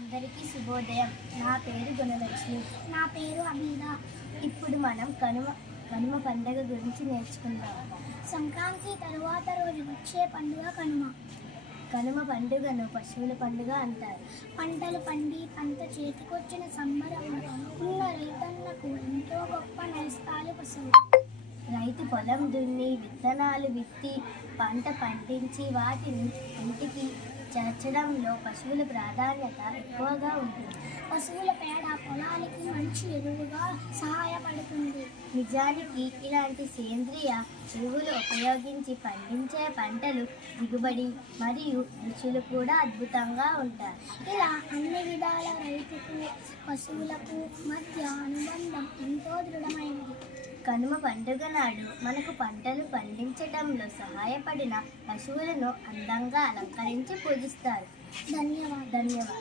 అందరికీ శుభోదయం. నా పేరు గుణలక్ష్మి. నా పేరు అమీద. ఇప్పుడు మనం కనుమ పండుగ గురించి నేర్చుకుందాం. సంక్రాంతి తరువాత రోజు వచ్చే పండుగ కనుమ. కనుమ పండుగను పశువుల పండుగ అంటారు. పంటలు పండి పంట చేతికొచ్చిన సంబరంలో ఉన్న రైతన్నకు ఎంతో గొప్ప నేస్తాలు పశువులు. రైతు పొలం దున్ని విత్తనాలు విత్తి పంట పండించి వాటిని ఇంటికి చేర్చడంలో పశువుల ప్రాధాన్యత ఎక్కువగా ఉంటుంది. పశువుల పేడ పొలానికి మంచి ఎరువుగా సహాయపడుతుంది. నిజానికి ఇలాంటి సేంద్రియ ఎరువులు ఉపయోగించి పండించే పంటలు దిగుబడి మరియు రుచులు కూడా అద్భుతంగా ఉంటాయి. ఇలా అన్ని విధాల రైతుకు పశువులకు మధ్య అనుబంధం ఎంతో దృఢమైనది. కనుమ పండుగ నాడు మనకు పంటలు పండించడంలో సహాయపడిన పశువులను అందంగా అలంకరించి పూజిస్తారు. ధన్యవాదాలు.